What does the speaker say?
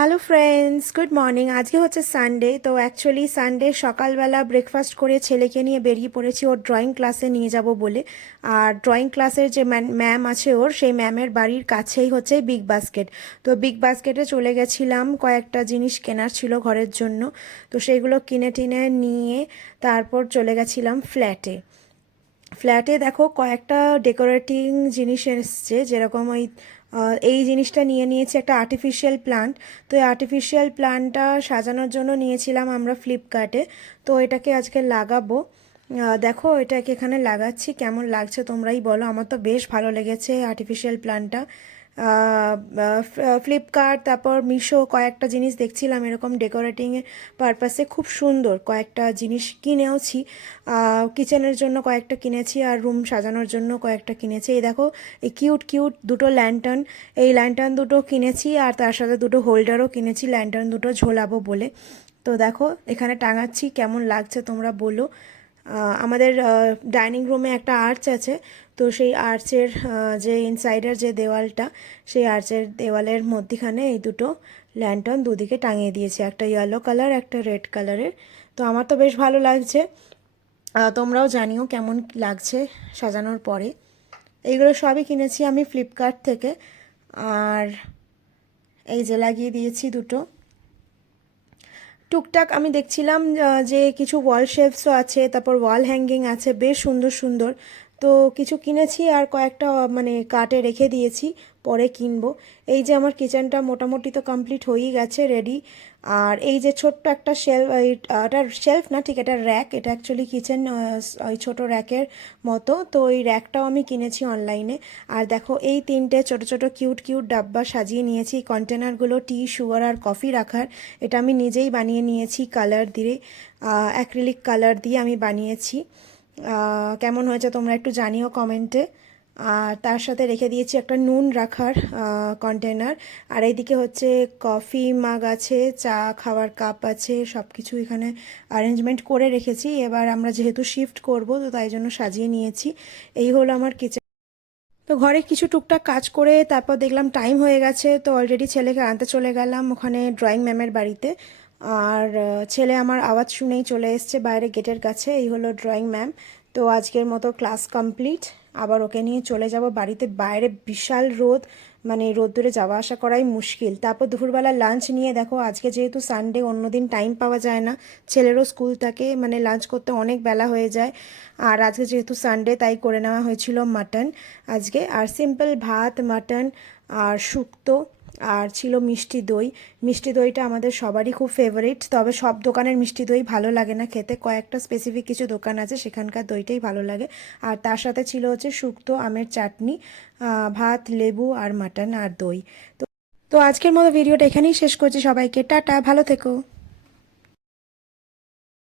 Hello friends, good morning. আজকে হচ্ছে Sunday. তো অ্যাকচুয়ালি সানডে সকালবেলা ব্রেকফাস্ট করে ছেলেকে নিয়ে বেরিয়ে পড়েছি ওর ড্রয়িং ক্লাসে নিয়ে যাব বলে। আর ড্রয়িং ক্লাসের যে ম্যাম আছে ওর, সেই ম্যামের বাড়ির কাছেই হচ্ছে বিগ বাস্কেট। তো বিগ বাস্কেটে চলে গেছিলাম, কয়েকটা জিনিস কেনার ছিল ঘরের জন্য। তো সেইগুলো কিনে টিনে নিয়ে তারপর চলে গেছিলাম ফ্ল্যাটে। ফ্ল্যাটে দেখো কয়েকটা ডেকোরেটিং জিনিস এসছে, যেরকম এই জিনিসটা নিয়ে নিয়েছি, একটা আর্টিফিশিয়াল প্লান্ট। তো এই আর্টিফিশিয়াল প্লান্টটা সাজানোর জন্য নিয়েছিলাম আমরা ফ্লিপকার্টে। তো এটাকে আজকে লাগাবো। দেখো এটাকে এখানে লাগাচ্ছি, কেমন লাগছে তোমরাই বলো। আমার তো বেশ ভালো লেগেছে আর্টিফিশিয়াল প্লান্টটা। ফ্লিপকার্ট, তারপর মিশো, কয়েকটা জিনিস দেখছিলাম এরকম ডেকোরেটিংয়ের পারপাসে, খুব সুন্দর কয়েকটা জিনিস কিনেওছি। কিচেনের জন্য কয়েকটা কিনেছি, আর রুম সাজানোর জন্য কয়েকটা কিনেছি। এই দেখো, এই কিউট কিউট দুটো ল্যান্টার্ন, এই ল্যান্টার্ন দুটো কিনেছি, আর তার সাথে দুটো হোল্ডারও কিনেছি ল্যান্টার্ন দুটো ঝোলাবো বলে। তো দেখো এখানে টাঙাচ্ছি, কেমন লাগছে তোমরা বলো। আমাদের ডাইনিং রুমে একটা আর্চ আছে। তো সেই আর্চের যে ইনসাইডের যে দেওয়ালটা, সেই আর্চের দেওয়ালের মধ্যিখানে এই দুটো ল্যান্টার্ন দুদিকে টাঙিয়ে দিয়েছি, একটা ইয়েলো কালার, একটা রেড কালারের। তো আমার তো বেশ ভালো লাগছে। তোমরাও জানিও কেমন লাগছে সাজানোর পরে। এইগুলো সবই কিনেছি আমি ফ্লিপকার্ট থেকে। আর এই যে লাগিয়ে দিয়েছি দুটো। টুকটাক আমি দেখছিলাম যে কিছু ওয়াল শেলফসও আছে, তারপর ওয়াল হ্যাঙ্গিং আছে, বেশ সুন্দর সুন্দর। তো কিছু কিনেছি আর কয়েকটা মানে কার্টে রেখে দিয়েছি, পরে কিনবো। এই যে আমার কিচেনটা মোটামুটি তো কমপ্লিট হয়েই গেছে, রেডি। আর এই যে ছোট্ট একটা শেলফ, এটা শেলফ না ঠিক, এটা র্যাক। এটা অ্যাকচুয়ালি কিচেন ওই ছোটো র্যাকের মতো। তো ওই র্যাকটাও আমি কিনেছি অনলাইনে। আর দেখো এই তিনটে ছোট ছোট কিউট কিউট ডাব্বা সাজিয়ে নিয়েছি। কন্টেনারগুলো টি, সুগার আর কফি রাখার। এটা আমি নিজেই বানিয়ে নিয়েছি কালার দিয়ে, অ্যাক্রিলিক কালার দিয়ে আমি বানিয়েছি। কেমন হয়েছে তোমরা একটু জানিও কমেন্টে। আর তার সাথে রেখে দিয়েছি একটা নুন রাখার কন্টেনার। আর এইদিকে হচ্ছে কফি মাগ আছে, চা খাওয়ার কাপ আছে, সব কিছু এখানে অ্যারেঞ্জমেন্ট করে রেখেছি। এবার আমরা যেহেতু শিফট করব, তো তাই জন্য সাজিয়ে নিয়েছি। এই হলো আমার কিচেন। তো ঘরে কিছু টুকটাক কাজ করে তারপর দেখলাম টাইম হয়ে গেছে, তো অলরেডি ছেলেকে আনতে চলে গেলাম ওখানে ড্রয়িং ম্যামের বাড়িতে। আর ছেলে আমার আওয়াজ শুনেই চলে এসছে বাইরে গেটের কাছে। এই হলো ড্রয়িং ম্যাম। তো আজকের মতো ক্লাস কমপ্লিট। আবার ওকে নিয়ে চলে যাব বাড়িতে। বাইরে বিশাল রোদ, মানে রোদ্দুরে যাওয়া আসা করাই মুশকিল। তারপর দুপুরবেলা লাঞ্চ নিয়ে দেখো, আজকে যেহেতু সানডে, অন্যদিন টাইম পাওয়া যায় না, ছেলেরও স্কুল থাকে, মানে লাঞ্চ করতে অনেক বেলা হয়ে যায়। আর আজকে যেহেতু সানডে, তাই করে নেওয়া হয়েছিল মাটন আজকে। আর সিম্পল ভাত, মাটন আর শুক্তো, আর ছিল মিষ্টি দই। মিষ্টি দইটা আমাদের সবারই খুব ফেভারিট, তবে সব দোকানের মিষ্টি দই ভালো লাগে না খেতে, কয়েকটা স্পেসিফিক কিছু দোকান আছে সেখানকার দইটাই ভালো লাগে। আর তার সাথে ছিল হচ্ছে শুক্তো, আমের চাটনি, ভাত, লেবু আর মাটন আর দই। তো তো আজকের মতো ভিডিওটা এখানেই শেষ করছি। সবাইকে টাটা, ভালো থেকো।